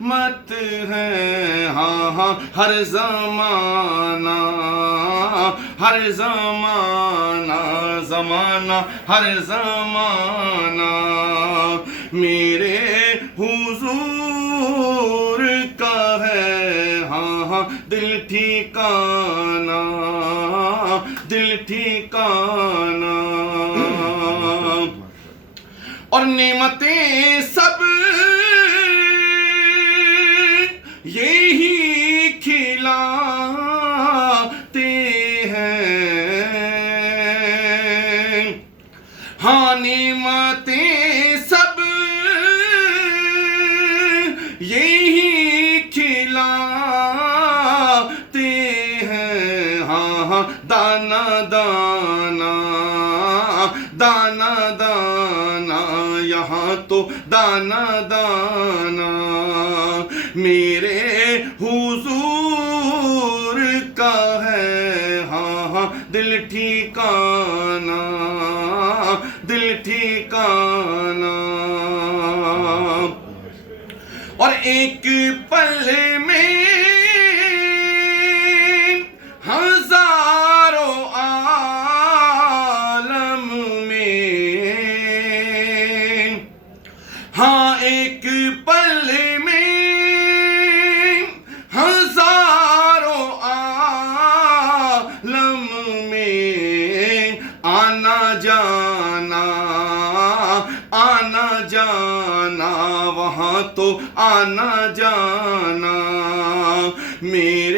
مت ہے ہاں ہاں ہر زمانہ، ہر زمانہ، زمانہ ہر زمانہ میرے حضور کا ہے ہاں ہاں دل ٹھکانہ، دل ٹھکانہ۔ اور نعمتیں سب یہی کھلاتے ہیں، ہاں نعمتیں سب یہی کھلاتے ہیں، ہاں ہاں دانا دانا، دانا دانا یہاں تو دانا دانا میرے حضور کا ہے ہاں ہاں دل ٹھکانہ، دل ٹھکانہ۔ اور ایک پل میں ہزاروں عالم میں، ہاں ایک پل میں ہزاروں عالم میں آنا جانا، آنا جانا وہاں تو آنا جانا میرے